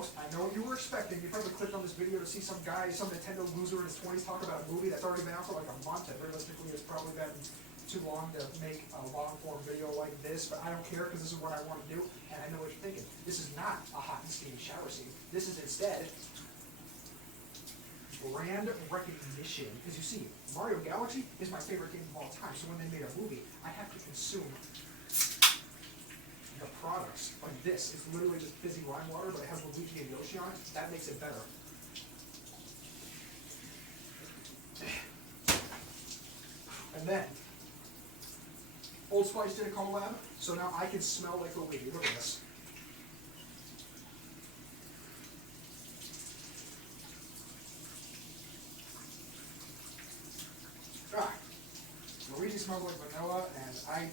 foremost, I know what you were expecting. You probably clicked on this video to see some guy, some Nintendo loser in his 20s talk about a movie that's already been out for like a month, and realistically it's probably been too long to make a long-form video like this, but I don't care because this is what I want to do, and I know what you're thinking. This is not a hot and steamy shower scene. This is instead brand recognition. Because you see, Mario Galaxy is my favorite game of all time, so when they made a movie, I have to consume the products like this. It's literally just fizzy lime water, but it has Luigi and Yoshi on it. That makes it better. And then, Old Spice did a collab, so now I can smell like Luigi. Look at this. Ah, Luigi smells like vanilla, and I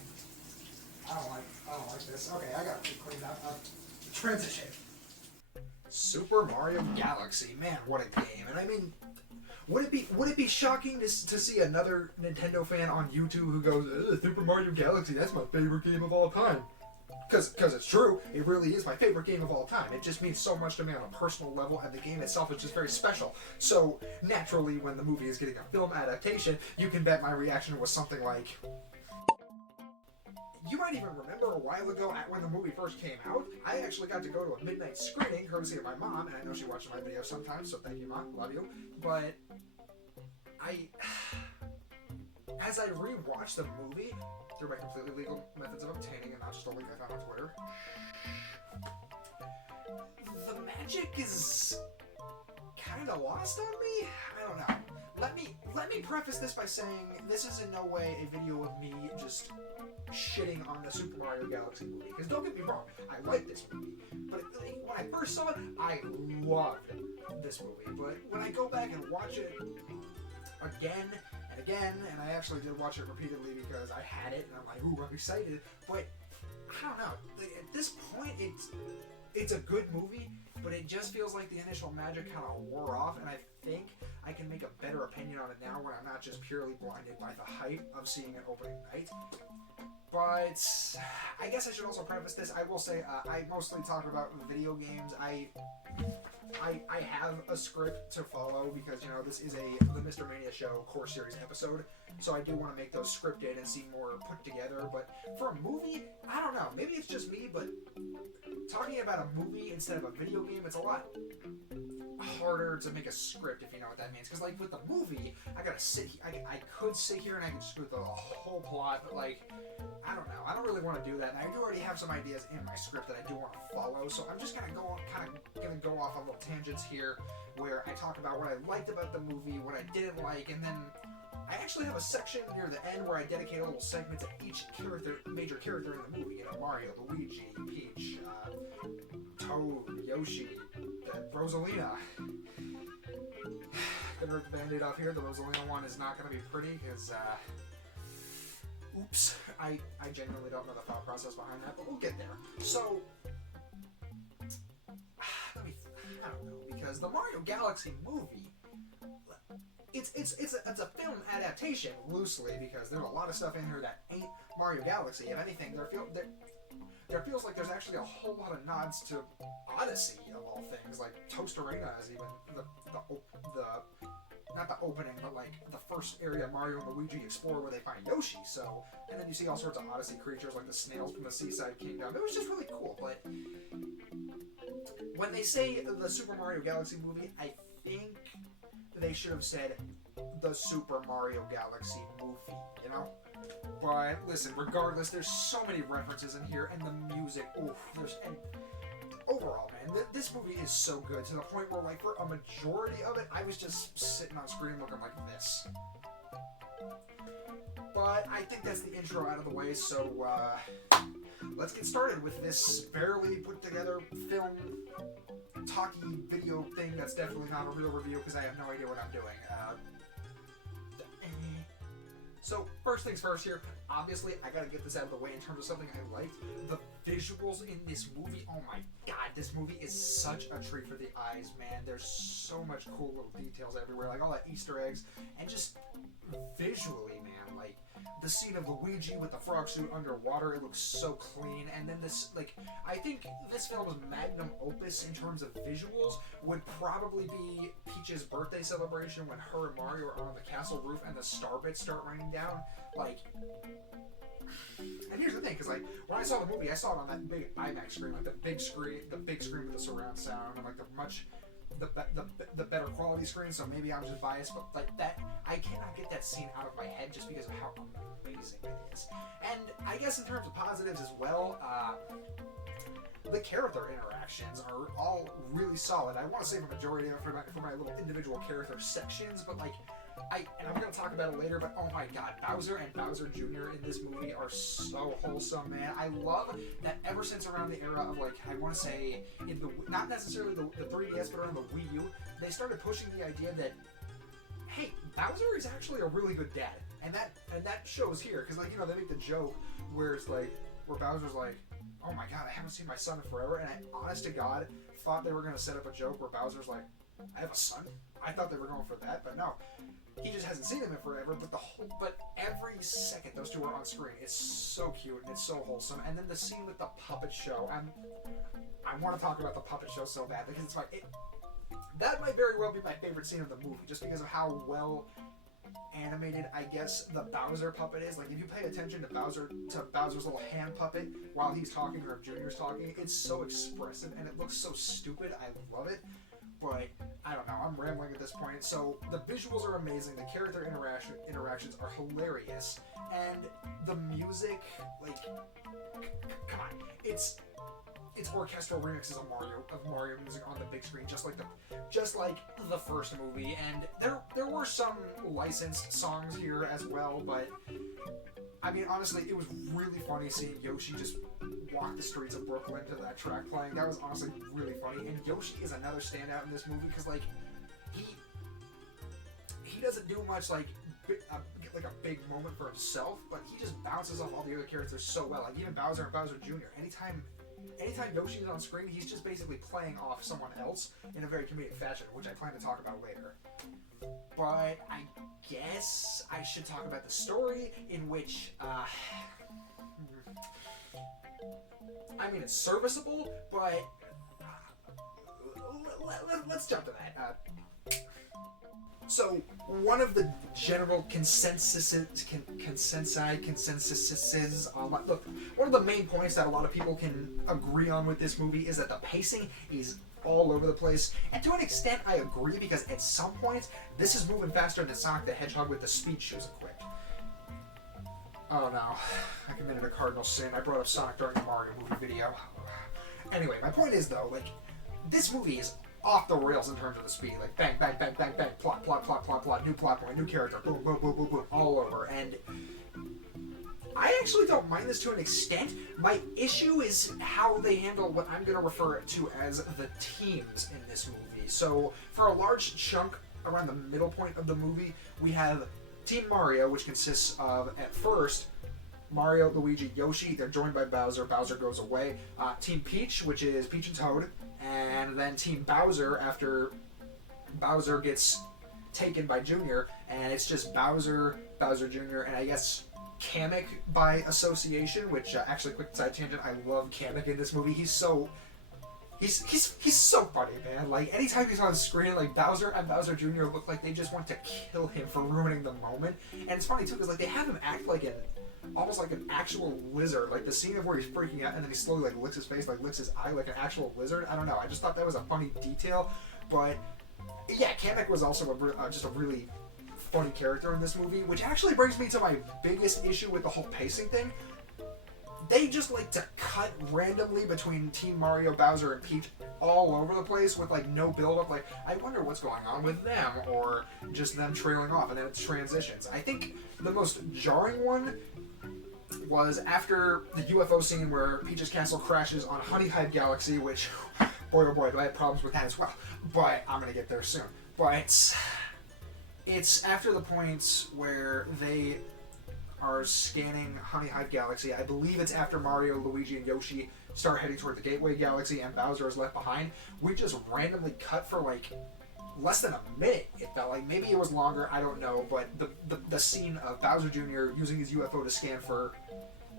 don't like this. Okay, I gotta clean that up. Transition. Super Mario Galaxy, man, what a game! And I mean, would it be shocking to see another Nintendo fan on YouTube who goes, Super Mario Galaxy, that's my favorite game of all time? Because it's true, it really is my favorite game of all time. It just means so much to me on a personal level, and the game itself is just very special. So, naturally, when the movie is getting a film adaptation, you can bet my reaction was something like... You might even remember a while ago, when the movie first came out, I actually got to go to a midnight screening, courtesy of my mom, and I know she watches my videos sometimes, so thank you, Mom, love you. But, as I rewatched the movie, through my completely legal methods of obtaining and not just a link I found on Twitter, the magic is kind of lost on me? I don't know. Let me preface this by saying this is in no way a video of me just shitting on the Super Mario Galaxy movie. Because don't get me wrong, I like this movie. But when I first saw it, I loved this movie. But when I go back and watch it again and again, and I actually did watch it repeatedly because I had it, and I'm like, ooh, I'm excited. But I don't know. At this point, it's a good movie, but it just feels like the initial magic kind of wore off, and I think I can make a better opinion on it now when I'm not just purely blinded by the hype of seeing it opening night. But I guess I should also preface this. I will say I mostly talk about video games. I have a script to follow because, you know, this is the Mr. Mania Show core series episode, so I do want to make those scripted and seem more put together. But for a movie, I don't know. Maybe it's just me, but talking about a movie instead of a video game, it's a lot harder to make a script, if you know what that means. Because, like, with the movie, I gotta sit. I could sit here and I could just go through the whole plot, but, like, I don't know. I don't really want to do that, and I do already have some ideas in my script that I do want to follow. So I'm just gonna go off on little tangents here, where I talk about what I liked about the movie, what I didn't like, and then I actually have a section near the end where I dedicate a little segment to each major character in the movie. You know, Mario, Luigi, Peach, Toad, Yoshi, Rosalina. Gonna rip the band-aid off here. The Rosalina one is not gonna be pretty because, oops. I genuinely don't know the thought process behind that, but we'll get there. So, I don't know, because the Mario Galaxy movie, it's a film adaptation, loosely, because there's a lot of stuff in here that ain't Mario Galaxy. If anything, there feels like there's actually a whole lot of nods to Odyssey, of all things. Like, Toast Arena is even the not the opening, but like the first area Mario and Luigi explore where they find Yoshi. So, and then you see all sorts of Odyssey creatures like the snails from the Seaside Kingdom. It was just really cool. But when they say the Super Mario Galaxy movie, I think they should have said the Super Mario Galaxy movie, you know? But listen, regardless, there's so many references in here, and the music, and overall, man, this movie is so good to the point where, like, for a majority of it, I was just sitting on screen looking like this. But I think that's the intro out of the way, so let's get started with this barely put together film talky video thing that's definitely not a real review because I have no idea what I'm doing. So, first things first here, obviously, I gotta get this out of the way in terms of something I liked. The visuals in this movie, oh my god, this movie is such a treat for the eyes, man. There's so much cool little details everywhere, like all the Easter eggs, and just visually, man, like the scene of Luigi with the frog suit underwater, it looks so clean. And then this, like, I think this film's magnum opus in terms of visuals would probably be Peach's birthday celebration when her and Mario are on the castle roof and the star bits start raining down. Like, and here's the thing, because like when I saw the movie, I saw it on that big IMAX screen, like the big screen with the surround sound, and like the better quality screen. So maybe I'm just biased, but like that, I cannot get that scene out of my head just because of how amazing it is. And I guess in terms of positives as well, the character interactions are all really solid. I want to save a majority of it for my little individual character sections, but like. And I'm going to talk about it later, but oh my god, Bowser and Bowser Jr. in this movie are so wholesome, man. I love that ever since around the era of, like, I want to say, in the not necessarily the 3DS, but around the Wii U, they started pushing the idea that, hey, Bowser is actually a really good dad. And that shows here, because, like, you know, they make the joke where it's like, where Bowser's like, oh my god, I haven't seen my son in forever, and I, honest to god, thought they were going to set up a joke where Bowser's like, I have a son? I thought they were going for that, but no. He just hasn't seen him in forever, but every second those two are on screen, it's so cute and it's so wholesome. And then the scene with the puppet show, I want to talk about the puppet show so bad because that might very well be my favorite scene of the movie, just because of how well animated, I guess, the Bowser puppet is. Like, if you pay attention to Bowser's little hand puppet while he's talking or if Junior's talking, it's so expressive and it looks so stupid. I love it. But, I don't know, I'm rambling at this point. So, the visuals are amazing, the character interactions are hilarious, and the music, like, come on, it's orchestral remixes of Mario music on the big screen, just like the first movie, and there were some licensed songs here as well, but, I mean, honestly, it was really funny seeing Yoshi just walk the streets of Brooklyn to that track playing. That was honestly really funny. And Yoshi is another standout in this movie because, like, he doesn't do much, like a big moment for himself, but he just bounces off all the other characters so well. Like, even Bowser and Bowser Jr. Anytime Yoshi is on screen, he's just basically playing off someone else in a very comedic fashion, which I plan to talk about later. But I guess I should talk about the story, in which, I mean, it's serviceable, but let's jump to that. So, one of the general consensuses, look, one of the main points that a lot of people can agree on with this movie is that the pacing is all over the place, and to an extent I agree, because at some points this is moving faster than Sonic the Hedgehog with the speed shoes equipped. Oh no, I committed a cardinal sin. I brought up Sonic during the Mario movie video. Anyway, my point is though, like, this movie is off the rails in terms of the speed. Like, bang, bang, bang, bang, bang, plot, plot, plot, plot, plot, new plot point, new character, boom, boom, boom, boom, boom, all over. And I actually don't mind this to an extent. My issue is how they handle what I'm going to refer to as the teams in this movie. So, for a large chunk around the middle point of the movie, we have Team Mario, which consists of, at first, Mario, Luigi, Yoshi. They're joined by Bowser. Bowser goes away. Team Peach, which is Peach and Toad. And then Team Bowser, after Bowser gets taken by Junior. And it's just Bowser, Bowser Jr., and I guess Kamek by association, which, actually, quick side tangent, I love Kamek in this movie. He's so funny, man. Like, anytime he's on screen, like, Bowser and Bowser Jr. look like they just want to kill him for ruining the moment. And it's funny, too, because, like, they have him act like almost like an actual lizard. Like, the scene of where he's freaking out and then he slowly, like, licks his face, like, licks his eye like an actual lizard. I don't know. I just thought that was a funny detail. But, yeah, Kamek was also just a really funny character in this movie, which actually brings me to my biggest issue with the whole pacing thing. They just like to cut randomly between Team Mario, Bowser, and Peach all over the place with, like, no build-up. Like, I wonder what's going on with them, or just them trailing off, and then it transitions. I think the most jarring one was after the UFO scene where Peach's castle crashes on Honey Hive Galaxy, which, boy oh boy, do I have problems with that as well. But I'm gonna get there soon. But it's after the points where they are scanning Honey Hive Galaxy. I believe it's after Mario, Luigi, and Yoshi start heading toward the Gateway Galaxy and Bowser is left behind. We just randomly cut for like less than a minute. It felt like, maybe it was longer, I don't know, but the scene of Bowser Jr. using his UFO to scan for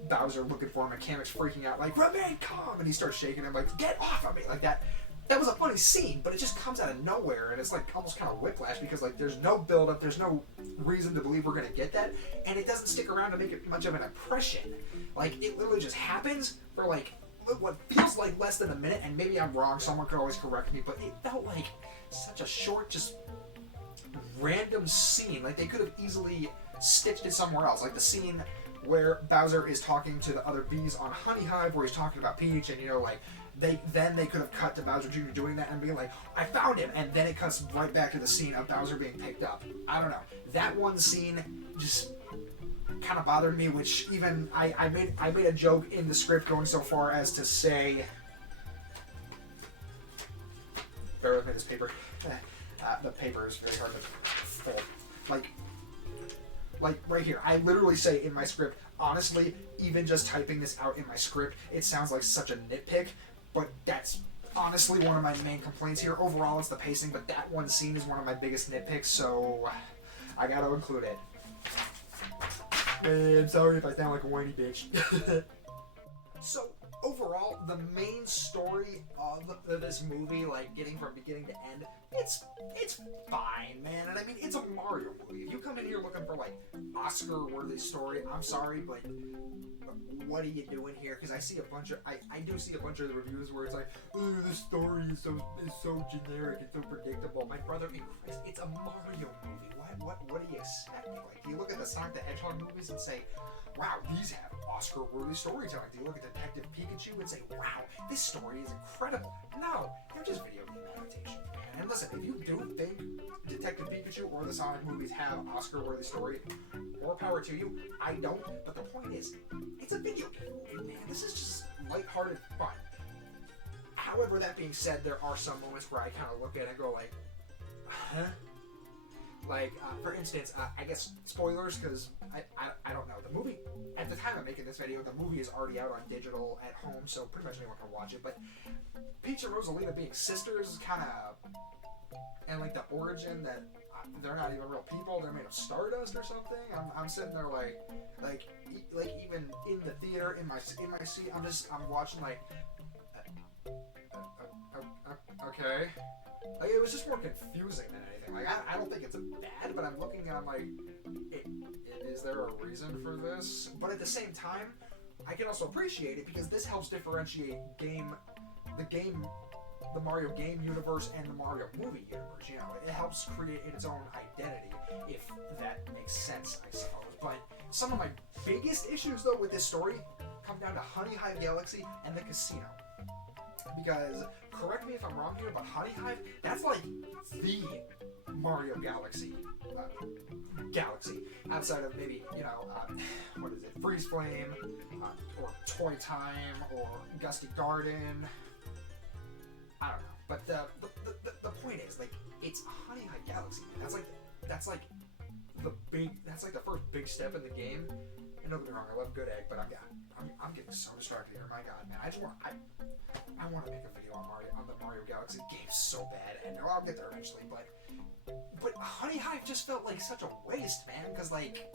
Bowser, looking for him, and Kamek's freaking out like, remain calm, and he starts shaking him like, get off of me, like that. That was a funny scene, but it just comes out of nowhere, and it's like almost kind of whiplash because like there's no build up, there's no reason to believe we're gonna get that, and it doesn't stick around to make it much of an impression. Like, it literally just happens for like what feels like less than a minute, and maybe I'm wrong, someone could always correct me, but it felt like such a short, just random scene. Like, they could have easily stitched it somewhere else, like the scene where Bowser is talking to the other bees on Honey Hive, where he's talking about Peach, and you know, like, they could have cut to Bowser Jr. doing that and being like, I found him, and then it cuts right back to the scene of Bowser being picked up. I don't know. That one scene just kind of bothered me, which even I made a joke in the script going so far as to say, bear with me, this paper. The paper is very hard to fold. Like right here, I literally say in my script, honestly, even just typing this out in my script, it sounds like such a nitpick, but that's honestly one of my main complaints here. Overall, it's the pacing, but that one scene is one of my biggest nitpicks, so I gotta include it. I'm sorry if I sound like a whiny bitch. So, overall, the main story of this movie, like, getting from beginning to end, it's fine, man. And I mean, it's a Mario movie. If you come in here looking for, like, Oscar-worthy story, I'm sorry, but what are you doing here? Because I see a bunch of, I do see a bunch of the reviews where it's like, oh, the story is so generic and so predictable. My brother in Christ, it's a Mario movie. What are you expecting? Like, do you look at the Sonic the Hedgehog movies and say, wow, these have Oscar-worthy storytelling? Do you look at Detective Pikachu and say, wow, this story is incredible? No, they're just video game adaptations, man. And listen, if you do think Detective Pikachu or the Sonic movies have Oscar-worthy story, more power to you. I don't, but the point is, it's a video game movie, man. This is just lighthearted fun. However, that being said, there are some moments where I kind of look at it and go like, huh? Like, for instance, I guess spoilers, because I don't know. The movie, at the time of making this video, the movie is already out on digital at home, so pretty much anyone can watch it. But Peach and Rosalina being sisters, kind of, and like the origin that they're not even real people, they're made of stardust or something. I'm sitting there like even in the theater, in my seat, I'm watching like, okay. Like, it was just more confusing than anything. Like, I don't think it's bad, but I'm looking and I'm like, is there a reason for this? But at the same time, I can also appreciate it because this helps differentiate the Mario game universe and the Mario movie universe. You know, it helps create its own identity, if that makes sense, I suppose. But some of my biggest issues, though, with this story come down to Honey Hive Galaxy and the casino. Because, correct me if I'm wrong here, but Honey Hive, that's like the Mario Galaxy. Outside of maybe, you know, what is it, Freeze Flame, or Toy Time, or Gusty Garden. I don't know. But the point is, like, it's Honey Hive Galaxy. That's like the first big step in the game. And don't get me wrong, I love Good Egg, but I'm getting so distracted here. My God, man, I want to make a video on the Mario Galaxy game so bad, and I'll get there eventually. But Honey Hive just felt like such a waste, man. Because like,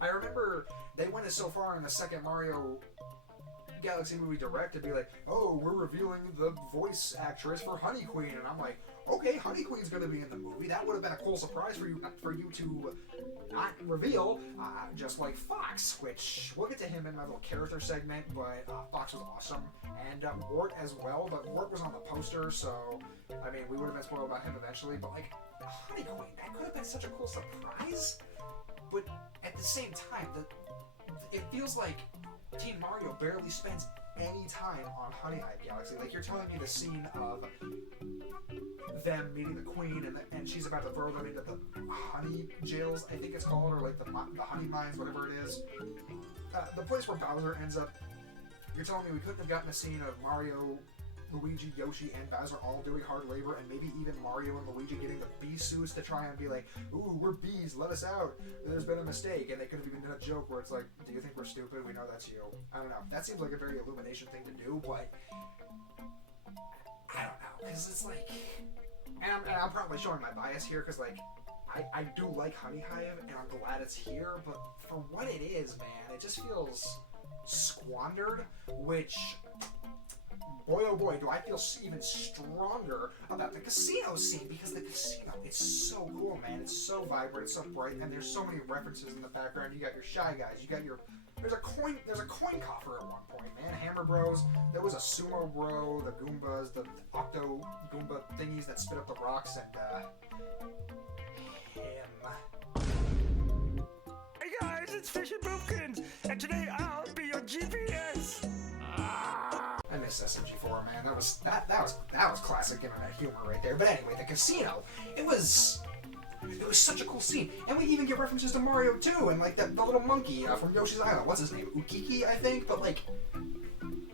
I remember they went so far in the second Mario Galaxy movie direct to be like, oh, we're revealing the voice actress for Honey Queen, and I'm like, okay, Honey Queen's gonna be in the movie. That would have been a cool surprise for you to not reveal, just like Fox, which we'll get to him in my little character segment. But Fox was awesome, and Wart as well. But Wart was on the poster, so I mean, we would have been spoiled about him eventually. But like, Honey Queen, that could have been such a cool surprise. But at the same time, it feels like Team Mario barely spends any time on Honey Hive Galaxy. Like, you're telling me the scene of them meeting the queen and she's about to throw them into the honey jails, I think it's called, or like the honey mines, whatever it is. The place where Bowser ends up. You're telling me we couldn't have gotten a scene of Mario Luigi, Yoshi, and Bowser all doing hard labor, and maybe even Mario and Luigi getting the bee suits to try and be like, ooh, we're bees, let us out. There's been a mistake, and they could have even done a joke where it's like, do you think we're stupid? We know that's you. I don't know. That seems like a very Illumination thing to do, but I don't know, because it's like, and I'm probably showing my bias here, because like, I do like Honey Hive, and I'm glad it's here, but for what it is, man, it just feels squandered, which, boy oh boy, do I feel even stronger about the casino scene, because the casino, it's so cool, man. It's so vibrant, it's so bright, and there's so many references in the background. You got your Shy Guys, you got your, there's a coin coffer at one point, man. Hammer Bros, there was a Sumo Bro, the Goombas, the Octo Goomba thingies that spit up the rocks, and Hey guys, it's Fish and Pumpkins, and today I'll be your GPS. I miss SMG4, man. That was classic internet humor right there. But anyway, the casino, it was such a cool scene, and we even get references to Mario too, and like the little monkey from Yoshi's Island. What's his name? Ukiki, I think. But like,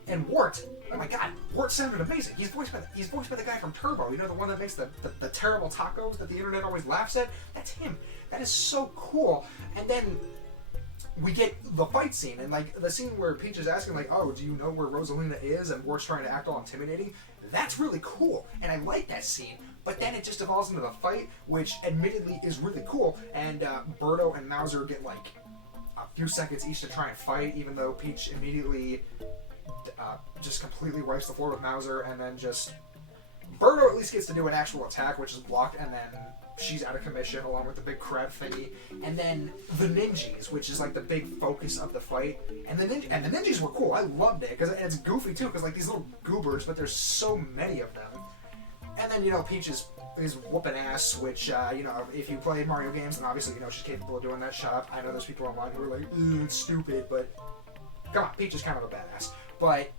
and Wart. Oh my God, Wart sounded amazing. He's voiced by the guy from Turbo. You know, the one that makes the terrible tacos that the internet always laughs at. That's him. That is so cool. And then we get the fight scene, and like the scene where Peach is asking like, oh, do you know where Rosalina is? And Wart's trying to act all intimidating. That's really cool, and I like that scene. But then it just evolves into the fight, which admittedly is really cool. And Birdo and Mauser get like a few seconds each to try and fight, even though Peach immediately just completely wipes the floor with Mauser, and then just Birdo at least gets to do an actual attack, which is blocked, and then she's out of commission along with the big crab thingy. And then the ninjas, which is like the big focus of the fight, and the ninjas were cool. I loved it, because it's goofy too, because like these little goobers, but there's so many of them. And then, you know, Peach is whooping ass, which, you know, if you play Mario games, then obviously you know she's capable of doing that. Shut up. I know there's people online who are like, it's stupid, but come on, Peach is kind of a badass. But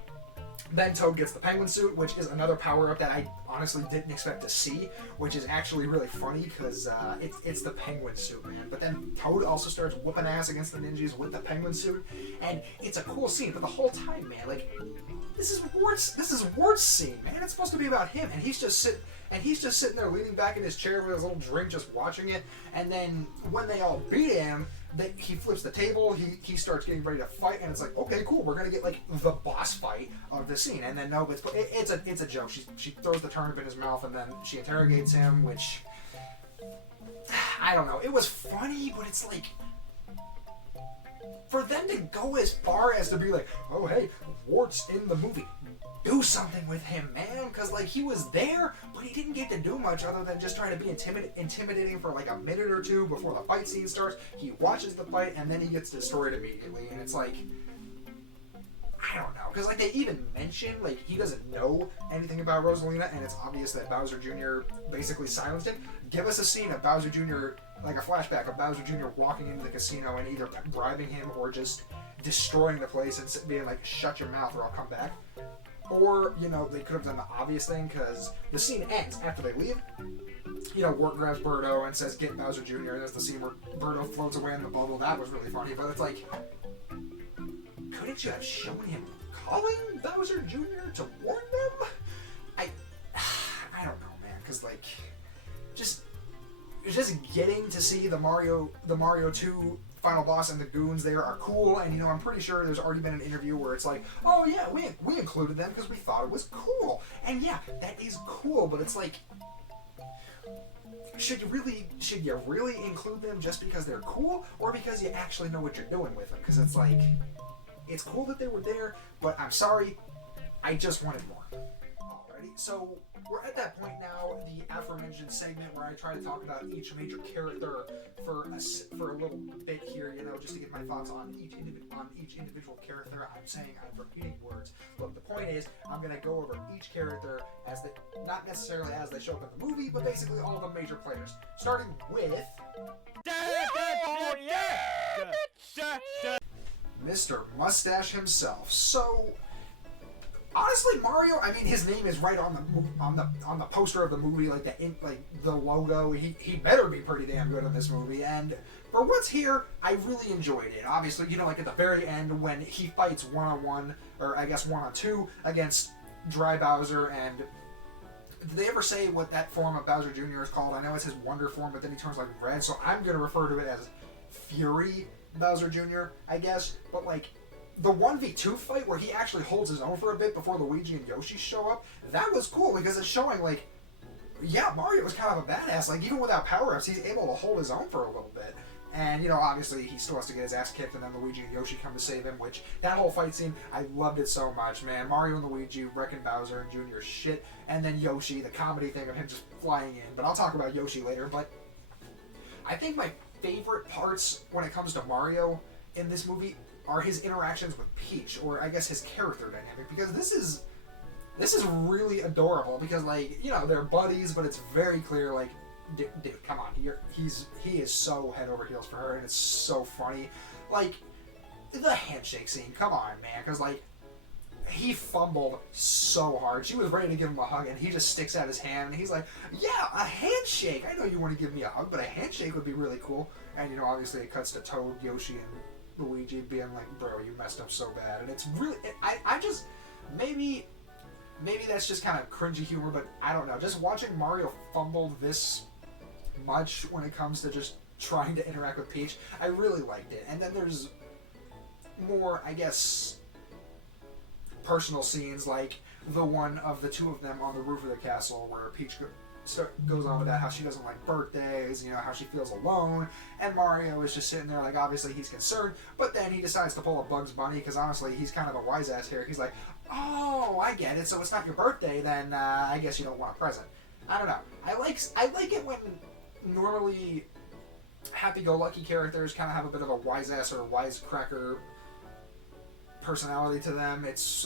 then Toad gets the penguin suit, which is another power-up that I honestly didn't expect to see, which is actually really funny, because it's the penguin suit, man. But then Toad also starts whooping ass against the ninjas with the penguin suit, and it's a cool scene. But the whole time, man, like, this is Wart's scene, man. It's supposed to be about him, and he's just sitting there leaning back in his chair with his little drink, just watching it. And then when they all beat him, he flips the table, he starts getting ready to fight, and it's like, okay, cool, we're gonna get like the boss fight of the scene. And then no, but it's a joke. She throws the turnip in his mouth, and then she interrogates him, which I don't know. It was funny, but it's like, for them to go as far as to be like, oh hey, Wart's in the movie, do something with him, man, because like he was there, but he didn't get to do much other than just trying to be intimidating for like a minute or two before the fight scene starts. He watches the fight, and then he gets destroyed immediately, and it's like, I don't know, because like they even mention like he doesn't know anything about Rosalina, and it's obvious that Bowser Jr. basically silenced him. Give us a scene of Bowser Jr., like a flashback of Bowser Jr. walking into the casino and either bribing him or just destroying the place and being like, shut your mouth or I'll come back. Or, you know, they could have done the obvious thing, because the scene ends after they leave. You know, Wart grabs Birdo and says, get Bowser Jr., and there's the scene where Birdo floats away in the bubble. That was really funny, but it's like, couldn't you have shown him calling Bowser Jr. to warn them? I don't know, man, because like, just getting to see the Mario 2 final boss and the goons there are cool, and you know, I'm pretty sure there's already been an interview where it's like, oh yeah, we included them because we thought it was cool. And yeah, that is cool, but it's like, should you really include them just because they're cool, or because you actually know what you're doing with them? Because it's like, it's cool that they were there, but I'm sorry, I just wanted more. Alrighty, so we're at that point now, the aforementioned segment where I try to talk about each major character for a little bit here, you know, just to get my thoughts on each individual character. I'm saying I'm repeating words. Look, the point is, I'm going to go over each character as not necessarily as they show up in the movie, but basically all the major players. Starting with Mr. Mustache himself. So, honestly, Mario, I mean, his name is right on the poster of the movie, like the logo. He better be pretty damn good in this movie. And for what's here, I really enjoyed it. Obviously, you know, like at the very end when he fights 1-on-1, or I guess 1-on-2 against Dry Bowser, and did they ever say what that form of Bowser Jr. is called? I know it's his Wonder form, but then he turns like red, so I'm gonna refer to it as Fury Bowser Jr., I guess. But like the 1v2 fight where he actually holds his own for a bit before Luigi and Yoshi show up, that was cool because it's showing like, yeah, Mario was kind of a badass. Like even without power-ups, he's able to hold his own for a little bit. And, you know, obviously he still has to get his ass kicked, and then Luigi and Yoshi come to save him, which, that whole fight scene, I loved it so much, man. Mario and Luigi wrecking Bowser and Jr.'s shit, and then Yoshi, the comedy thing of him just flying in. But I'll talk about Yoshi later, but I think my favorite parts when it comes to Mario in this movie are his interactions with Peach, or I guess his character dynamic, because this is really adorable, because, like, you know, they're buddies, but it's very clear, like, dude, come on, he is so head over heels for her, and it's so funny. Like, the handshake scene, come on, man, because, like, he fumbled so hard. She was ready to give him a hug, and he just sticks out his hand, and he's like, yeah, a handshake! I know you want to give me a hug, but a handshake would be really cool. And, you know, obviously it cuts to Toad, Yoshi, and Luigi being like, bro, you messed up so bad. And it's really, I just, maybe that's just kind of cringy humor, but I don't know. Just watching Mario fumble this much when it comes to just trying to interact with Peach, I really liked it. And then there's more, I guess, personal scenes, like the one of the two of them on the roof of the castle where Peach goes on with that, how she doesn't like birthdays, you know, how she feels alone, and Mario is just sitting there like, obviously he's concerned, but then he decides to pull a Bugs Bunny, because honestly he's kind of a wise ass here. He's like, oh, I get it, so it's not your birthday, then I guess you don't want a present. I don't know. I like it when normally happy-go-lucky characters kind of have a bit of a wise-ass or wisecracker personality to them. It's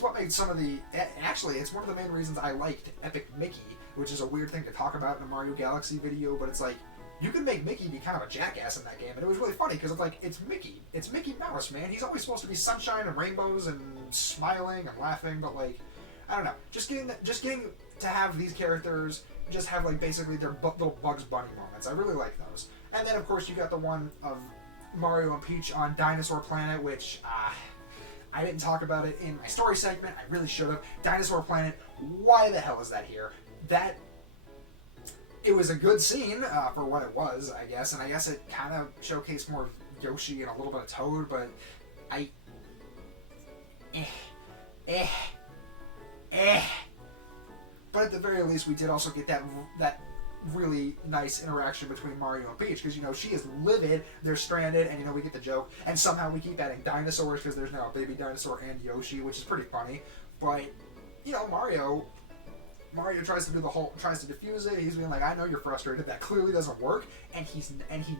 what made some of the... Actually, it's one of the main reasons I liked Epic Mickey, which is a weird thing to talk about in a Mario Galaxy video, but it's like, you can make Mickey be kind of a jackass in that game, and it was really funny, because it's like, it's Mickey. It's Mickey Mouse, man. He's always supposed to be sunshine and rainbows and smiling and laughing, but like, I don't know. Just getting to have these characters just have like basically their little Bugs Bunny moments. I really like those. And then of course you got the one of Mario and Peach on Dinosaur Planet, which I didn't talk about it in my story segment. I really should have. Dinosaur Planet, why the hell is that here? It was a good scene for what it was, I guess, and I guess it kind of showcased more of Yoshi and a little bit of Toad, but But at the very least, we did also get that really nice interaction between Mario and Peach, because, you know, she is livid, they're stranded, and, you know, we get the joke, and somehow we keep adding dinosaurs, because there's now a baby dinosaur and Yoshi, which is pretty funny. But, you know, Mario tries to defuse it. He's being like, I know you're frustrated, that clearly doesn't work, and he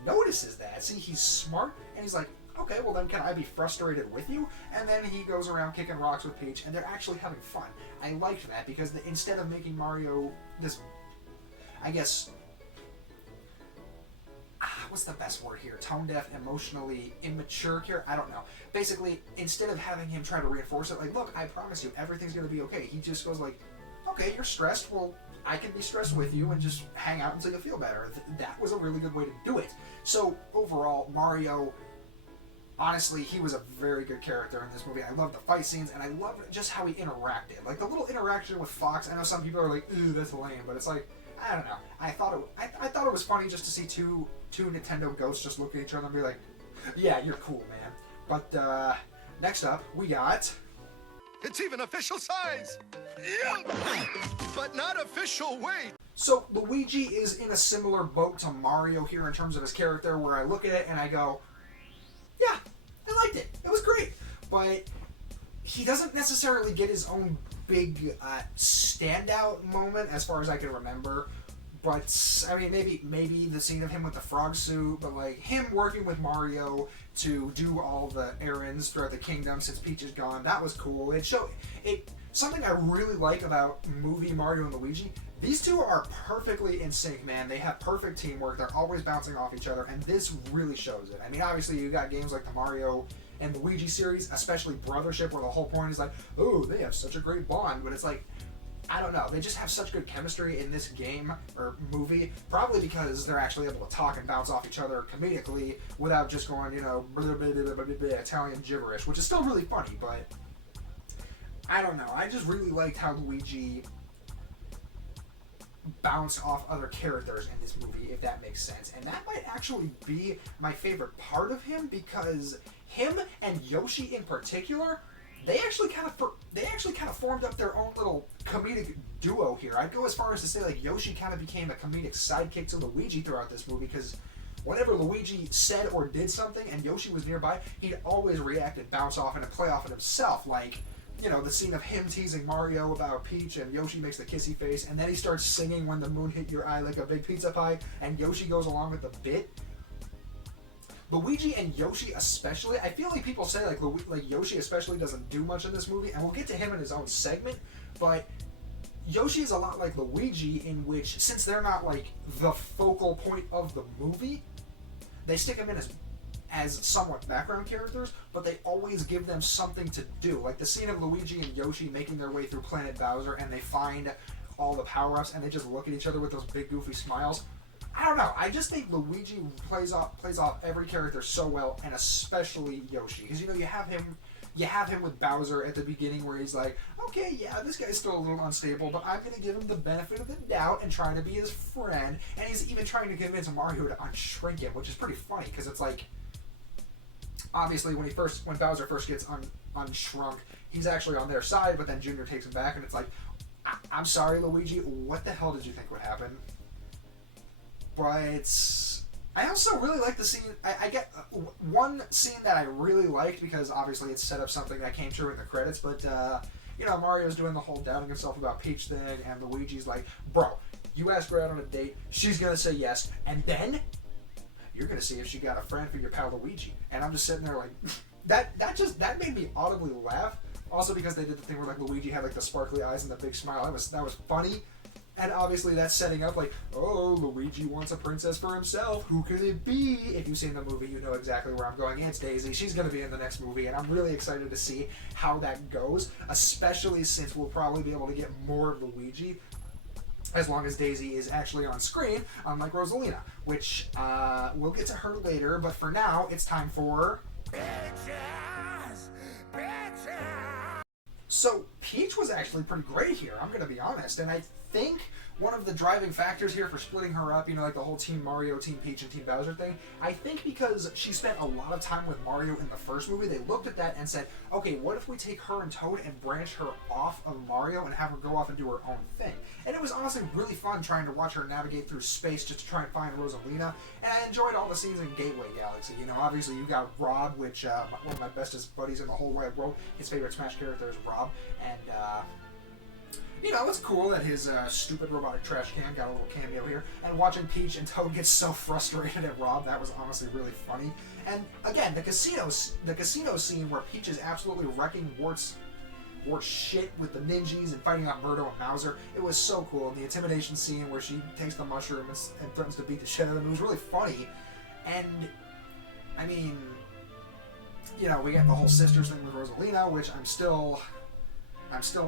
notices that. See, he's smart, and he's like, okay, well then can I be frustrated with you? And then he goes around kicking rocks with Peach, and they're actually having fun. I liked that, because instead of making Mario this, I guess, what's the best word here? Tone-deaf, emotionally immature character? I don't know. Basically, instead of having him try to reinforce it, like, look, I promise you, everything's going to be okay. He just goes like, okay, you're stressed, well, I can be stressed with you and just hang out until you feel better. That was a really good way to do it. So, overall, Mario, honestly, he was a very good character in this movie. I loved the fight scenes, and I loved just how he interacted. Like, the little interaction with Fox, I know some people are like, ooh, that's lame, but it's like, I don't know. I thought it was funny just to see two Nintendo ghosts just look at each other and be like, yeah, you're cool, man. But, next up, we got... It's even official size! Yeah. But not official weight! So, Luigi is in a similar boat to Mario here in terms of his character, where I look at it and I go, yeah, I liked it. It was great. But he doesn't necessarily get his own big standout moment, as far as I can remember. But, I mean, maybe the scene of him with the frog suit, but, like, him working with Mario to do all the errands throughout the kingdom since Peach is gone, that was cool. Something I really like about movie Mario and Luigi, these two are perfectly in sync, man. They have perfect teamwork. They're always bouncing off each other, and this really shows it. I mean, obviously, you got games like the Mario and Luigi series, especially Brothership, where the whole point is like, oh, they have such a great bond, but it's like, I don't know, they just have such good chemistry in this game, or movie, probably because they're actually able to talk and bounce off each other comedically without just going, you know, Italian gibberish, which is still really funny, but I don't know. I just really liked how Luigi bounced off other characters in this movie, if that makes sense. And that might actually be my favorite part of him, because him and Yoshi in particular, they actually kind of formed up their own little comedic duo here. I'd go as far as to say like Yoshi kind of became a comedic sidekick to Luigi throughout this movie, because whenever Luigi said or did something and Yoshi was nearby, he'd always react and bounce off and play off it himself. Like, you know, the scene of him teasing Mario about Peach and Yoshi makes the kissy face, and then he starts singing When the Moon Hit Your Eye Like a Big Pizza Pie, and Yoshi goes along with the bit. Luigi and Yoshi especially, I feel like people say like Yoshi especially doesn't do much in this movie, and we'll get to him in his own segment, but Yoshi is a lot like Luigi in which, since they're not like the focal point of the movie, they stick him in as somewhat background characters, but they always give them something to do. Like the scene of Luigi and Yoshi making their way through Planet Bowser, and they find all the power-ups, and they just look at each other with those big goofy smiles. I don't know. I just think Luigi plays off every character so well, and especially Yoshi, because you know you have him with Bowser at the beginning where he's like, okay, yeah, this guy's still a little unstable, but I'm going to give him the benefit of the doubt and try to be his friend. And he's even trying to convince Mario to unshrink him, which is pretty funny, because it's like, obviously when Bowser first gets unshrunk, he's actually on their side, but then Junior takes him back, and it's like, I'm sorry, Luigi, what the hell did you think would happen? But I also really like the scene. I get one scene that I really liked, because obviously it set up something that came true in the credits, but you know, Mario's doing the whole doubting himself about Peach thing, and Luigi's like, bro, you asked her out on a date, she's gonna say yes, and then you're gonna see if she got a friend for your pal Luigi. And I'm just sitting there like, that made me audibly laugh. Also because they did the thing where like Luigi had like the sparkly eyes and the big smile. That was funny. And obviously that's setting up like, oh, Luigi wants a princess for himself. Who could it be? If you've seen the movie, you know exactly where I'm going. It's Daisy. She's going to be in the next movie, and I'm really excited to see how that goes, especially since we'll probably be able to get more of Luigi as long as Daisy is actually on screen, unlike Rosalina, which we'll get to her later, but for now, it's time for... Bitches! Bitches! So, Peach was actually pretty great here, I'm going to be honest, and I think one of the driving factors here for splitting her up, you know, like the whole Team Mario, Team Peach, and Team Bowser thing, I think because she spent a lot of time with Mario in the first movie, they looked at that and said, okay, what if we take her and Toad and branch her off of Mario and have her go off and do her own thing? And it was honestly really fun trying to watch her navigate through space just to try and find Rosalina, and I enjoyed all the scenes in Gateway Galaxy. You know, obviously you got Rob, which one of my bestest buddies in the whole wide world, his favorite Smash character is Rob, and you know, it's cool that his stupid robotic trash can got a little cameo here. And watching Peach and Toad get so frustrated at Rob, that was honestly really funny. And again, the casino scene where Peach is absolutely wrecking Wart's shit with the ninjas and fighting out Birdo and Mauser, it was so cool. And the intimidation scene where she takes the mushroom and threatens to beat the shit out of him, it was really funny. And I mean, you know, we got the whole sisters thing with Rosalina, which I'm still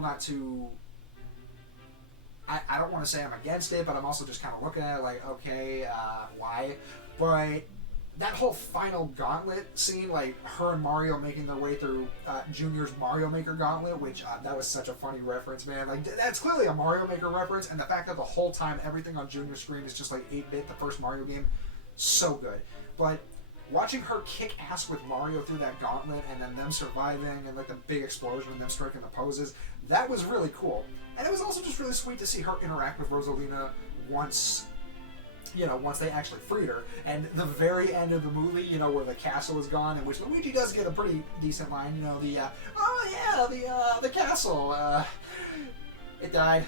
not too... I don't want to say I'm against it, but I'm also just kind of looking at it like, okay, why? But that whole final gauntlet scene, like her and Mario making their way through Junior's Mario Maker gauntlet, which that was such a funny reference, man. Like, that's clearly a Mario Maker reference, and the fact that the whole time everything on Junior's screen is just like 8-bit, the first Mario game, so good. But watching her kick ass with Mario through that gauntlet, and then them surviving, and like the big explosion, and them striking the poses, that was really cool. And it was also just really sweet to see her interact with Rosalina once they actually freed her. And the very end of the movie, you know, where the castle is gone, in which Luigi does get a pretty decent line, you know, the castle, it died.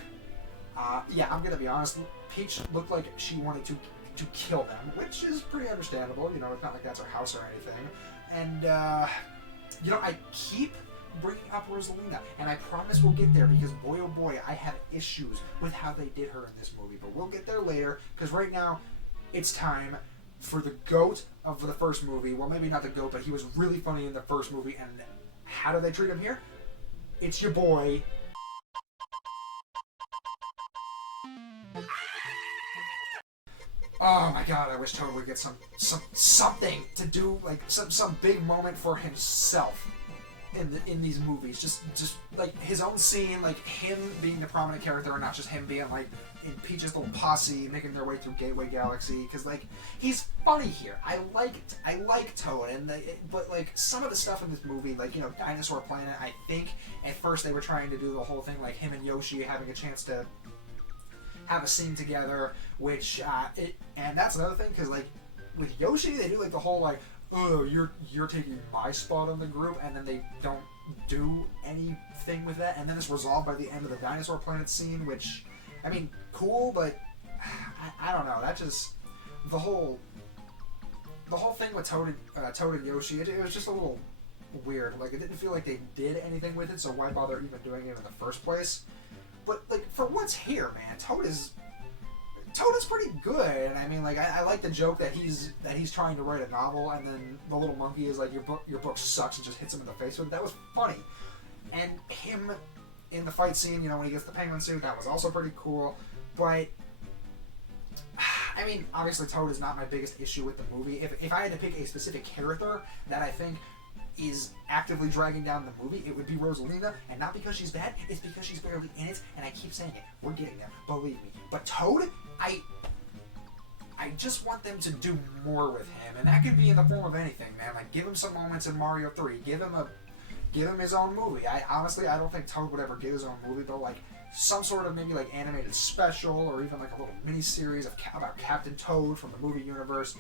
Yeah, I'm gonna be honest, Peach looked like she wanted to kill them, which is pretty understandable, you know, it's not like that's her house or anything. And, you know, I keep bringing up Rosalina, and I promise we'll get there, because boy oh boy, I have issues with how they did her in this movie, but we'll get there later, because right now it's time for the GOAT of the first movie. Well, maybe not the GOAT, but he was really funny in the first movie, and how do they treat him here? It's your boy oh my god, I wish Toad would get something to do, like some big moment for himself. in these movies. Just like his own scene, like him being the prominent character, and not just him being like in Peach's little posse making their way through Gateway Galaxy. Because like he's funny here. I like Toad, but like some of the stuff in this movie, like Dinosaur Planet. I think at first they were trying to do the whole thing like him and Yoshi having a chance to have a scene together, which and that's another thing because like with Yoshi they do like the whole like, oh, you're taking my spot on the group, and then they don't do anything with that, and then it's resolved by the end of the Dinosaur Planet scene, which, I mean, cool, but I don't know. That just the whole thing with Toad and Yoshi, it was just a little weird. Like it didn't feel like they did anything with it, so why bother even doing it in the first place? But like for what's here, man, Toad is pretty good. I mean, like I like the joke that he's trying to write a novel, and then the little monkey is like, your book sucks, and just hits him in the face with it. That was funny. And him in the fight scene, when he gets the penguin suit, that was also pretty cool. But I mean, obviously Toad is not my biggest issue with the movie. If I had to pick a specific character that I think is actively dragging down the movie, it would be Rosalina, and not because she's bad, it's because she's barely in it, and I keep saying it. We're getting there, believe me. But Toad, I just want them to do more with him, and that could be in the form of anything, man. Like, give him some moments in Mario 3, give him his own movie. I don't think Toad would ever get his own movie, but like some sort of maybe like animated special, or even like a little mini series about Captain Toad from the movie universe.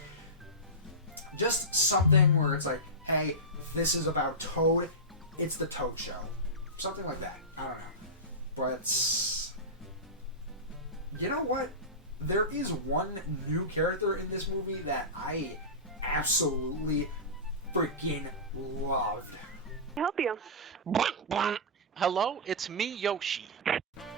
Just something where it's like, hey, this is about Toad, it's the Toad Show. Something like that. I don't know. But you know what? There is one new character in this movie that I absolutely freaking loved. Help you. Hello, it's me, Yoshi.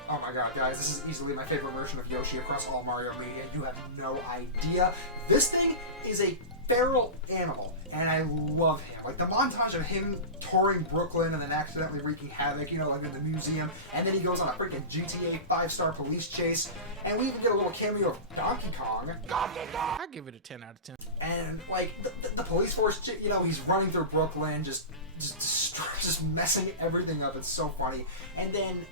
Oh my god, guys, this is easily my favorite version of Yoshi across all Mario media. You have no idea. This thing is a feral animal, and I love him. Like, the montage of him touring Brooklyn and then accidentally wreaking havoc, like in the museum, and then he goes on a freaking GTA 5-star police chase, and we even get a little cameo of Donkey Kong. I give it a 10 out of 10. And, like, the police force, he's running through Brooklyn, just messing everything up. It's so funny. And then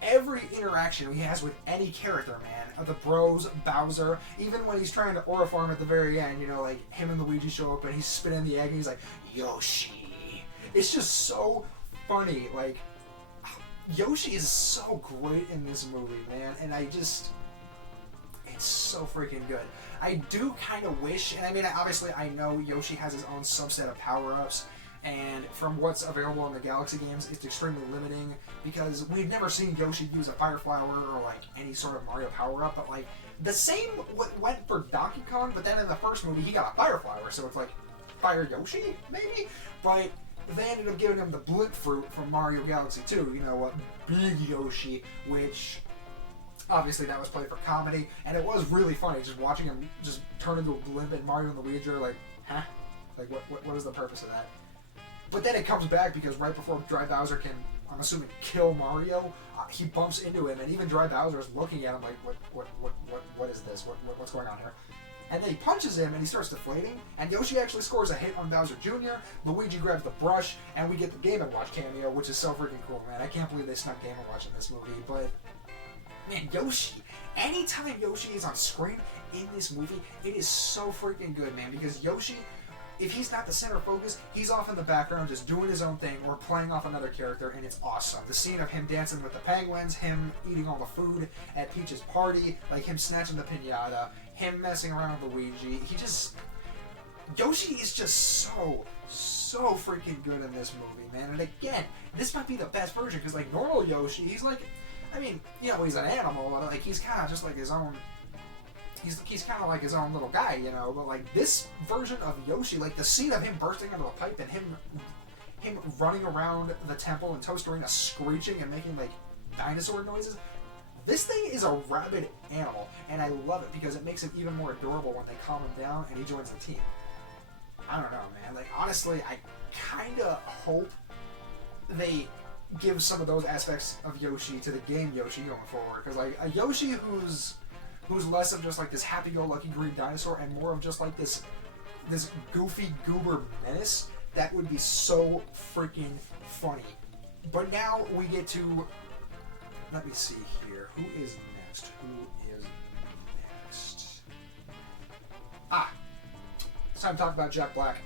every interaction he has with any character, man, the bros, Bowser, even when he's trying to Aura Farm at the very end, like him and Luigi show up and he's spinning the egg and he's like, Yoshi. It's just so funny. Like, Yoshi is so great in this movie, man, and it's so freaking good. I do kind of wish, and I mean, obviously I know Yoshi has his own subset of power-ups, and from what's available in the Galaxy games, it's extremely limiting, because we've never seen Yoshi use a Fire Flower or like any sort of Mario power-up, but like, the same went for Donkey Kong, but then in the first movie he got a Fire Flower, so it's like, Fire Yoshi, maybe? But they ended up giving him the Blimp Fruit from Mario Galaxy 2, Big Yoshi, which obviously that was played for comedy, and it was really funny just watching him just turn into a blimp, and Mario and Luigi are like, huh? Like, what is the purpose of that? But then it comes back because right before Dry Bowser can, I'm assuming, kill Mario, he bumps into him, and even Dry Bowser is looking at him like, what is this? What's going on here? And then he punches him, and he starts deflating, and Yoshi actually scores a hit on Bowser Jr., Luigi grabs the brush, and we get the Game & Watch cameo, which is so freaking cool, man. I can't believe they snuck Game & Watch in this movie, but man, Yoshi, anytime Yoshi is on screen in this movie, it is so freaking good, man, because Yoshi, if he's not the center focus, he's off in the background just doing his own thing or playing off another character, and it's awesome. The scene of him dancing with the penguins, him eating all the food at Peach's party, like him snatching the piñata, him messing around with Luigi, Yoshi is just so freaking good in this movie, man. And again, this might be the best version, because like normal Yoshi, he's like, I mean, he's an animal, but like he's kind of just like his own. He's kind of like his own little guy, But like this version of Yoshi, like the scene of him bursting into a pipe and him running around the temple and Toasterina screeching and making like dinosaur noises. This thing is a rabid animal, and I love it because it makes him even more adorable when they calm him down and he joins the team. I don't know, man. Like honestly, I kind of hope they give some of those aspects of Yoshi to the game Yoshi going forward, because like a Yoshi who's less of just like this happy-go-lucky green dinosaur and more of just like this goofy goober menace, That would be so freaking funny. But now we get to... Let me see here. Who is next? Who is next? Ah! It's time to talk about Jack Black.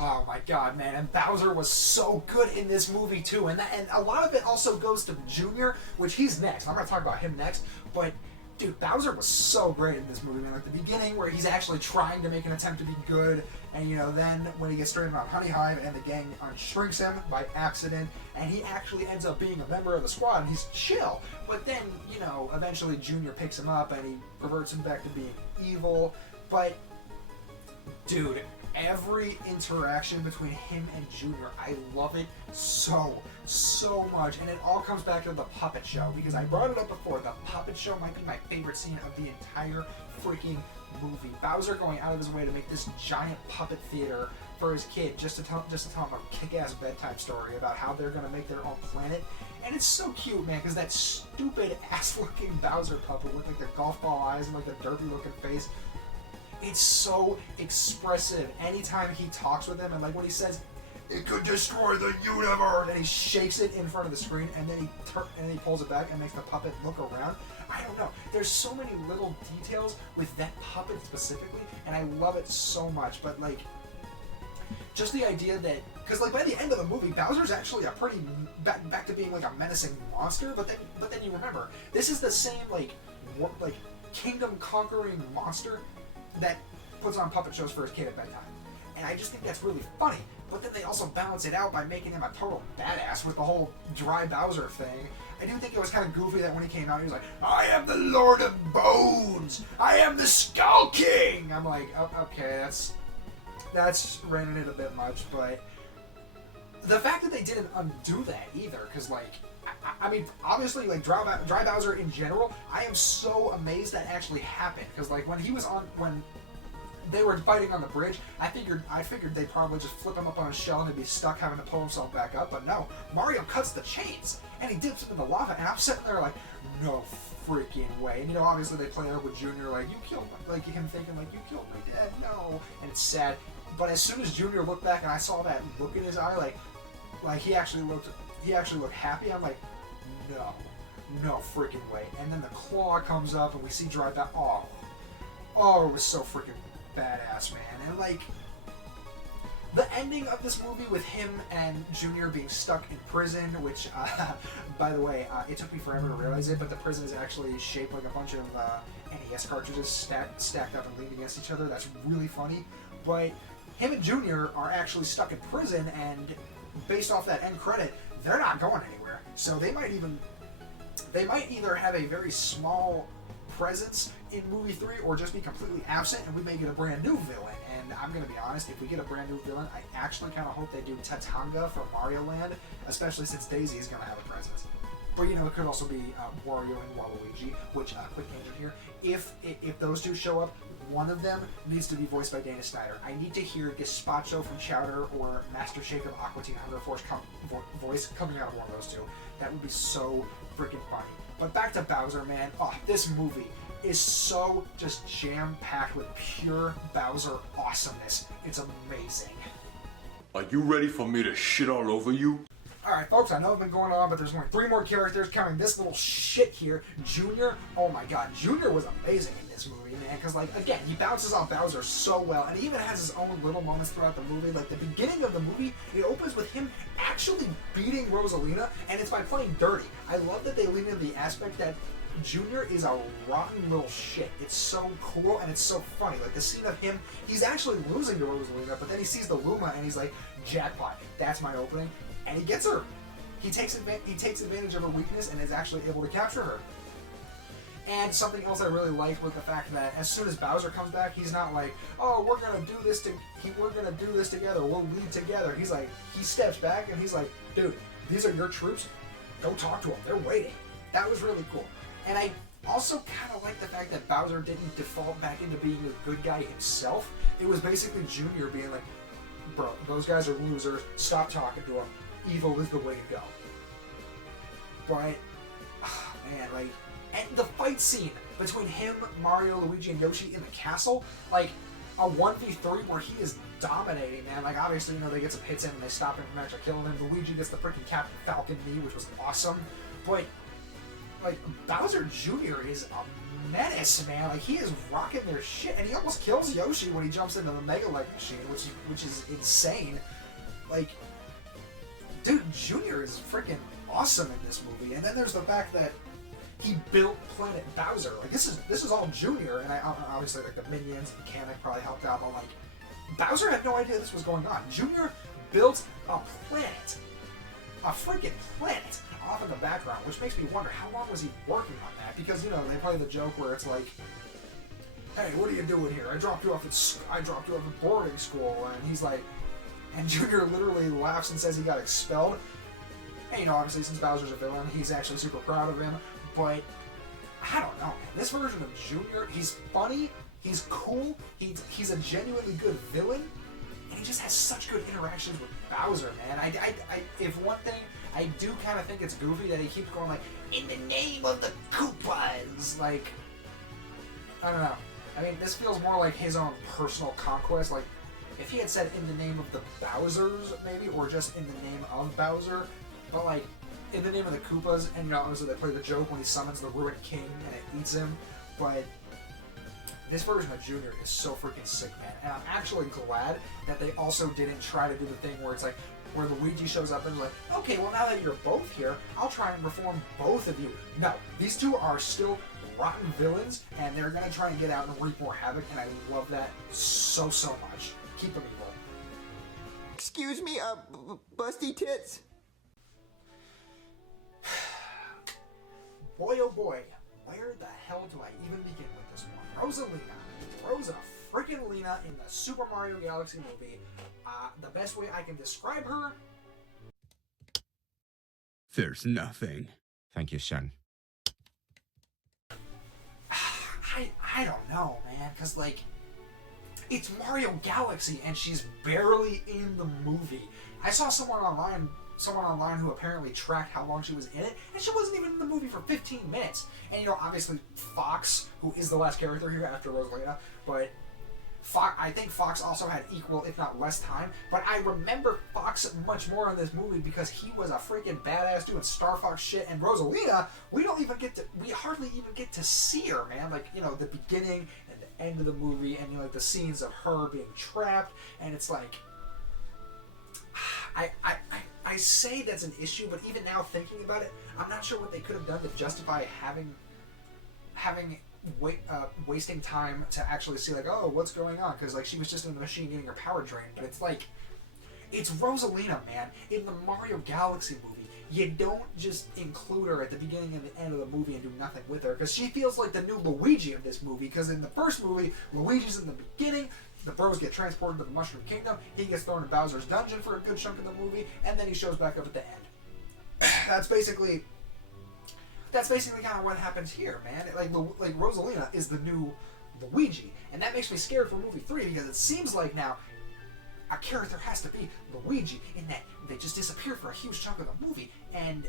Oh my god, man, and Bowser was so good in this movie too, and a lot of it also goes to Junior, which he's next. I'm gonna talk about him next, but dude, Bowser was so great in this movie, man. Like the beginning where he's actually trying to make an attempt to be good, and you know, then when he gets stranded on Honey Hive and the gang unshrinks him by accident, and he actually ends up being a member of the squad, and he's chill. But then, you know, eventually Junior picks him up and he reverts him back to being evil. But dude, every interaction between him and Junior, I love it so much. And it all comes back to the puppet show, because I brought it up before. The puppet show might be my favorite scene of the entire freaking movie. Bowser going out of his way to make this giant puppet theater for his kid, just to tell him a kick-ass bedtime story about how they're gonna make their own planet. And it's so cute, man, because that stupid ass-looking Bowser puppet with like the golf ball eyes and like the derpy-looking face, it's so expressive. Anytime he talks with him, and like when he says, "It could destroy the universe," and he shakes it in front of the screen, and then he pulls it back and makes the puppet look around. I don't know. There's so many little details with that puppet specifically, and I love it so much. But like, just the idea that, because like by the end of the movie, Bowser's actually a pretty back to being like a menacing monster. But then you remember, this is the same like kingdom conquering monster that puts on puppet shows for his kid at bedtime. And I just think that's really funny. But then they also balance it out by making him a total badass with the whole dry Bowser thing. I do think it was kind of goofy that when he came out, he was like, "I am the Lord of Bones! I am the Skull King!" I'm like, oh, okay, that's reining it a bit much, but the fact that they didn't undo that either, because like, I mean, obviously, like, Dry Bowser in general, I am so amazed that actually happened. Because, like, when they were fighting on the bridge, I figured they'd probably just flip him up on a shell and he'd be stuck having to pull himself back up. But no, Mario cuts the chains, and he dips him in the lava, and I'm sitting there like, no freaking way. And, you know, obviously they play up with Junior, like, you killed my, like, him thinking, like, you killed my dad, no. And it's sad. But as soon as Junior looked back and I saw that look in his eye, like he actually looked happy, I'm like, no freaking way. And then the claw comes up and we see Dry Bowser. Oh, it was so freaking badass, man. And like, the ending of this movie with him and Junior being stuck in prison, which, by the way, it took me forever to realize it, but the prison is actually shaped like a bunch of NES cartridges stacked up and leaned against each other. That's really funny. But him and Junior are actually stuck in prison, and based off that end credit, they're not going anywhere. So they might either have a very small presence in movie 3 or just be completely absent, and we may get a brand new villain. And I'm gonna be honest, if we get a brand new villain, I actually kind of hope they do Tatanga from Mario Land, especially since Daisy is gonna have a presence. But you know, it could also be Wario and Waluigi, which, quick tangent here, if those two show up, one of them needs to be voiced by Dana Snyder. I need to hear Gazpacho from Chowder or Master Shake of Aqua Teen Hunger Force voice coming out of one of those two. That would be so freaking funny. But back to Bowser, man. Oh, this movie is so just jam-packed with pure Bowser awesomeness. It's amazing. Are you ready for me to shit all over you? Alright, folks, I know it's been going on, but there's only 3 more characters counting this little shit here. Junior, oh my god, Junior was amazing in this movie, man, because, like, again, he bounces off Bowser so well, and he even has his own little moments throughout the movie. Like, the beginning of the movie, it opens with him actually beating Rosalina, and it's by playing dirty. I love that they lean into the aspect that Junior is a rotten little shit. It's so cool, and it's so funny. Like, the scene of him, he's actually losing to Rosalina, but then he sees the Luma, and he's like, jackpot, that's my opening. And he gets her. He takes advantage of her weakness and is actually able to capture her. And something else I really liked was the fact that as soon as Bowser comes back, he's not like, "Oh, we're gonna do this together. We'll lead together." He's like, he steps back and he's like, "Dude, these are your troops. Go talk to them. They're waiting." That was really cool. And I also kind of like the fact that Bowser didn't default back into being a good guy himself. It was basically Junior being like, "Bro, those guys are losers. Stop talking to them. Evil is the way to go." But, man, like, And the fight scene between him, Mario, Luigi, and Yoshi in the castle, like a 1v3 where he is dominating, man. Like, obviously, you know, they get some hits in and they stop him from actually killing him. Luigi gets the freaking Captain Falcon knee, which was awesome. But, like, Bowser Jr. is a menace, man. Like, he is rocking their shit, and he almost kills Yoshi when he jumps into the Mega Leg Machine, which is insane. Like, dude, Jr. is freaking awesome in this movie. And then there's the fact that he built Planet Bowser. Like, this is all Junior, and I obviously, like, the minions, the mechanic probably helped out, but, like, Bowser had no idea this was going on. Junior built a planet, a freaking planet, off in the background, which makes me wonder how long was he working on that? Because, you know, they play the joke where it's like, hey, what are you doing here? I dropped you off at boarding school, and he's like, and Junior literally laughs and says he got expelled. And, you know, obviously, since Bowser's a villain, he's actually super proud of him. But I don't know, man. This version of Junior, he's funny, he's cool, he's a genuinely good villain, and he just has such good interactions with Bowser, man. I if one thing, I do kind of think it's goofy that he keeps going like, in the name of the Koopas, like, I don't know. I mean, this feels more like his own personal conquest. Like, if he had said in the name of the Bowsers, maybe, or just in the name of Bowser, but like, in the name of the Koopas, and you know, obviously they play the joke when he summons the Ruined King and it eats him, but this version of Junior is so freaking sick, man. And I'm actually glad that they also didn't try to do the thing where it's like, where Luigi shows up and is like, okay, well now that you're both here, I'll try and reform both of you. No, these two are still rotten villains, and they're gonna try and get out and wreak more havoc, and I love that so much. Keep them evil. Excuse me, busty tits? Boy, oh boy, where the hell do I even begin with this one? Rosalina. Rosa freaking Lena in the Super Mario Galaxy movie. The best way I can describe her... There's nothing. Thank you, son. I don't know, man, because, like, it's Mario Galaxy, and she's barely in the movie. I saw someone online who apparently tracked how long she was in it, and she wasn't even in the movie for 15 minutes. And, you know, obviously Fox, who is the last character here after Rosalina, but I think Fox also had equal, if not less time, but I remember Fox much more in this movie because he was a freaking badass doing Star Fox shit, and Rosalina, we hardly even get to see her, man. Like, you know, the beginning and the end of the movie, and, you know, like, the scenes of her being trapped, and it's like, I say that's an issue, but even now thinking about it, I'm not sure what they could have done to justify wasting time to actually see, like, oh, what's going on? Because, like, she was just in the machine getting her power drained. But it's like, it's Rosalina, man. In the Mario Galaxy movie, you don't just include her at the beginning and the end of the movie and do nothing with her, because she feels like the new Luigi of this movie. Because in the first movie, Luigi's in the beginning, the bros get transported to the Mushroom Kingdom, he gets thrown in Bowser's dungeon for a good chunk of the movie, and then he shows back up at the end. That's basically kind of what happens here, man. Like Rosalina is the new Luigi, and that makes me scared for movie 3, because it seems like now a character has to be Luigi, in that they just disappear for a huge chunk of the movie. And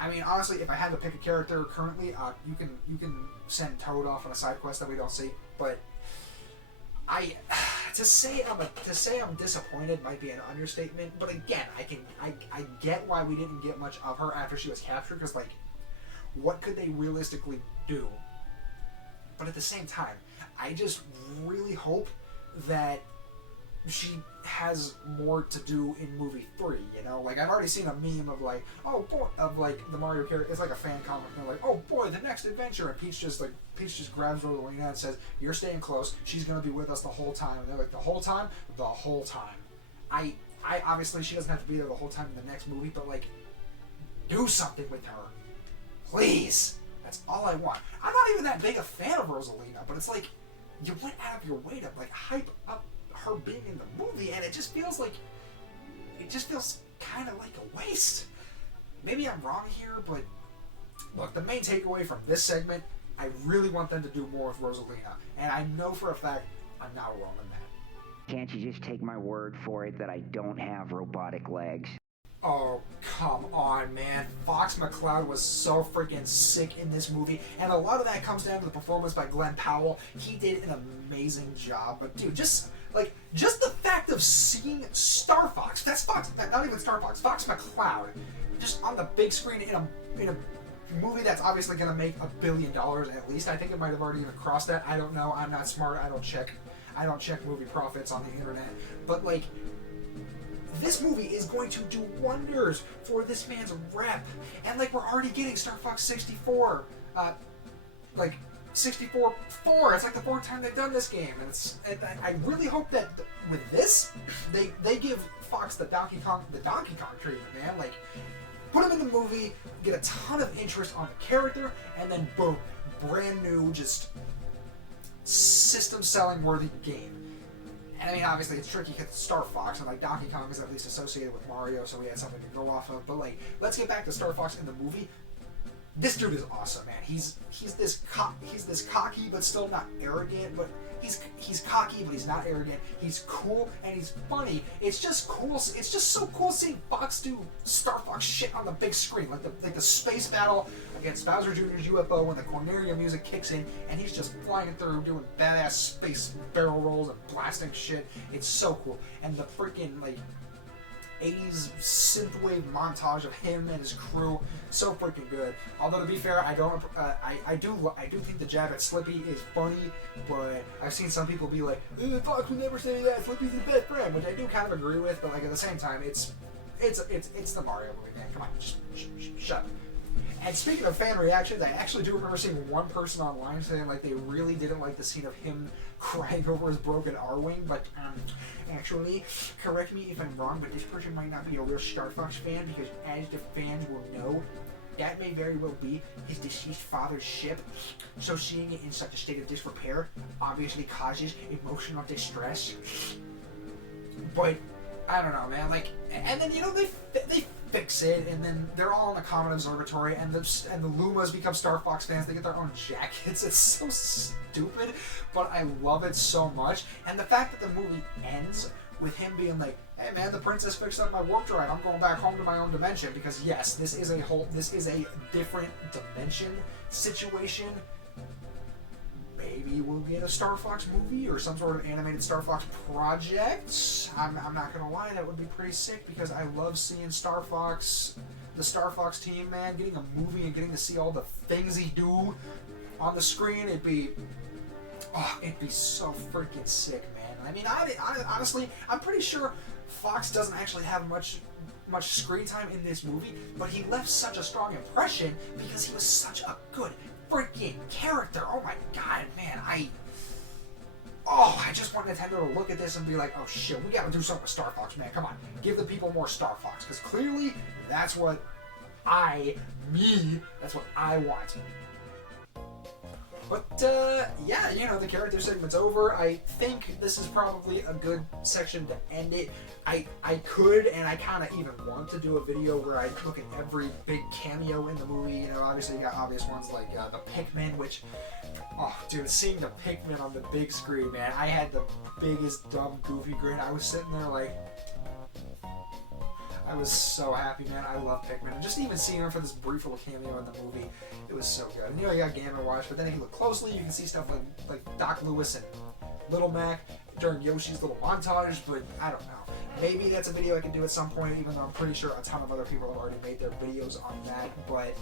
I mean, honestly, if I had to pick a character currently, you can send Toad off on a side quest that we don't see, but to say I'm disappointed might be an understatement. But again, I get why we didn't get much of her after she was captured, because, like, what could they realistically do? But at the same time, I just really hope that she has more to do in movie 3, you know? Like, I've already seen a meme of, like, oh boy, of, like, the Mario character. It's like a fan comic, and they're like, oh boy, the next adventure, and Peach just grabs Rosalina and says, you're staying close, she's gonna be with us the whole time. And they're like, the whole time? The whole time. I obviously, she doesn't have to be there the whole time in the next movie, but, like, do something with her. Please! That's all I want. I'm not even that big a fan of Rosalina, but it's like, you went out of your way to, like, hype up her being in the movie, and it just feels kind of like a waste. Maybe I'm wrong here, but look, the main takeaway from this segment, I really want them to do more with Rosalina, and I know for a fact I'm not wrong on that. Can't you just take my word for it that I don't have robotic legs? Oh, come on, man. Fox McCloud was so freaking sick in this movie, and a lot of that comes down to the performance by Glenn Powell. He did an amazing job, but dude, just the fact of seeing Star Fox, that's Fox, not even Star Fox, Fox McCloud, just on the big screen in a movie that's obviously going to make $1 billion at least. I think it might have already even crossed that. I don't know. I'm not smart. I don't check movie profits on the internet, but like, this movie is going to do wonders for this man's rep. And like, we're already getting Star Fox 64, 64-4. It's like the 4th time they've done this game, and I really hope that with this, they give Fox the Donkey Kong treatment, man. Like, put him in the movie, get a ton of interest on the character, and then boom, brand new, just system selling worthy game. And I mean, obviously, it's tricky because it's Star Fox, and like Donkey Kong is at least associated with Mario, so we had something to go off of. But like, let's get back to Star Fox in the movie. This dude is awesome, man. He's this cocky but still not arrogant. But he's cocky but he's not arrogant. He's cool and he's funny. It's just cool. It's just so cool seeing Fox do Star Fox shit on the big screen, like the space battle against Bowser Jr.'s UFO when the Cornelia music kicks in and he's just flying through doing badass space barrel rolls and blasting shit. It's so cool. And the freaking like 80s synthwave montage of him and his crew, so freaking good. Although to be fair, I do think the jab at Slippy is funny, but I've seen some people be like, Fox would never say that, Slippy's his best friend, which I do kind of agree with, but like at the same time, it's the Mario movie, man. Come on, just shut up. And speaking of fan reactions, I actually do remember seeing one person online saying like they really didn't like the scene of him crying over his broken R-Wing, but actually, correct me if I'm wrong, but this person might not be a real Star Fox fan, because as the fans will know, that may very well be his deceased father's ship, so seeing it in such a state of disrepair obviously causes emotional distress. But I don't know, man, like, and then, you know, they fix it, and then they're all in the Common Observatory, and the Lumas become Star Fox fans. They get their own jackets. It's so stupid, but I love it so much. And the fact that the movie ends with him being like, hey man, the princess fixed up my warp drive, I'm going back home to my own dimension, because yes, this is a different dimension situation. Maybe we'll get a Star Fox movie or some sort of animated Star Fox project. I'm not gonna lie, that would be pretty sick, because I love seeing Star Fox, the Star Fox team, man, getting a movie and getting to see all the things he do on the screen. It'd be so freaking sick, man. I mean, I honestly, I'm pretty sure Fox doesn't actually have much screen time in this movie, but he left such a strong impression because he was such a good freaking character. Oh my god, man, I just want Nintendo to look at this and be like, oh shit, we gotta do something with Star Fox, man. Come on, give the people more Star Fox, because clearly that's what that's what I want. But, yeah, you know, the character segment's over. I think this is probably a good section to end it. I could, and I kind of even want to do a video where I look at every big cameo in the movie. You know, obviously you got obvious ones like the Pikmin, which, oh, dude, seeing the Pikmin on the big screen, man, I had the biggest dumb goofy grin. I was sitting there like, I was so happy, man. I love Pikmin. And just even seeing him for this brief little cameo in the movie, it was so good. And you know, you got Game & Watch, but then if you look closely, you can see stuff like Doc Lewis and Little Mac during Yoshi's little montage, but I don't know. Maybe that's a video I can do at some point, even though I'm pretty sure a ton of other people have already made their videos on that. But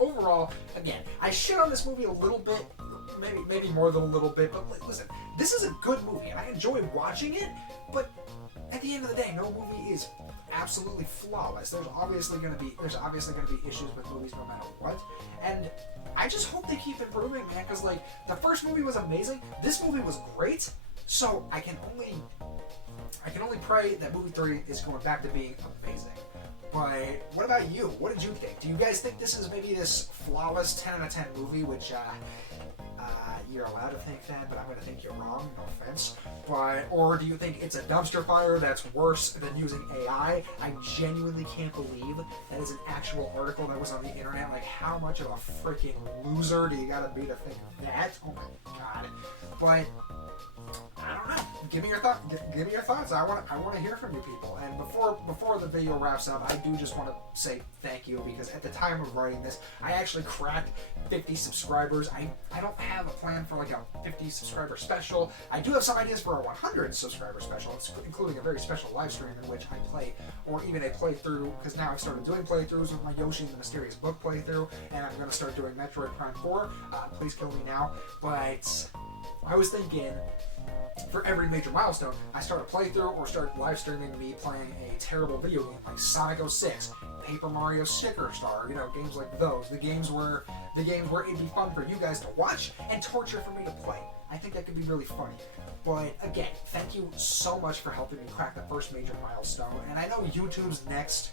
overall, again, I shit on this movie a little bit, maybe more than a little bit, but listen, this is a good movie, and I enjoy watching it, but at the end of the day, no movie is absolutely flawless. There's obviously going to be issues with movies no matter what, and I just hope they keep improving, man, because like the first movie was amazing, this movie was great, so I can only pray that movie 3 is going back to being amazing. But what about you? What did you think? Do you guys think this is maybe this flawless 10 out of 10 movie, which You're allowed to think that, but I'm going to think you're wrong, no offense. Or do you think it's a dumpster fire that's worse than using AI? I genuinely can't believe that is an actual article that was on the internet. Like, how much of a freaking loser do you gotta be to think that? Oh my god. But I don't know. Give me your thoughts. I want to hear from you people. And before the video wraps up, I do just want to say thank you, because at the time of writing this, I actually cracked 50 subscribers. I don't have a plan for like a 50 subscriber special. I do have some ideas for a 100 subscriber special, including a very special live stream in which I play, or even a playthrough, because now I've started doing playthroughs with my Yoshi and the Mysterious Book playthrough, and I'm going to start doing Metroid Prime 4. Please kill me now. But I was thinking, for every major milestone, I start a playthrough or start live streaming me playing a terrible video game like Sonic 06, Paper Mario Sticker Star, you know, games like those. The games where it'd be fun for you guys to watch and torture for me to play. I think that could be really funny. But again, thank you so much for helping me crack the first major milestone. And I know YouTube's next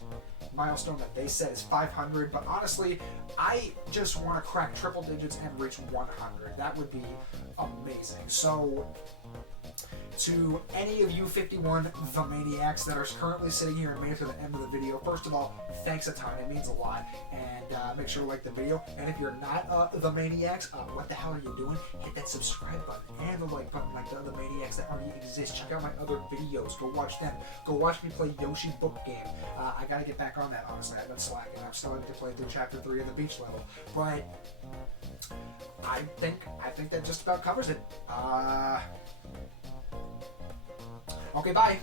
milestone that they said is 500, but honestly, I just want to crack triple digits and reach 100. That would be amazing. So, to any of you 51 The Maniacs that are currently sitting here and made it to the end of the video, first of all, thanks a ton. It means a lot. And make sure to like the video. And if you're not The Maniacs, what the hell are you doing? Hit that subscribe button and the like button like the other Maniacs that already exist. Check out my other videos. Go watch them. Go watch me play Yoshi book game. I gotta get back on that, honestly. I've been slacking. I'm still having to play through Chapter 3 of the beach level. But I think that just about covers it. Okay, bye.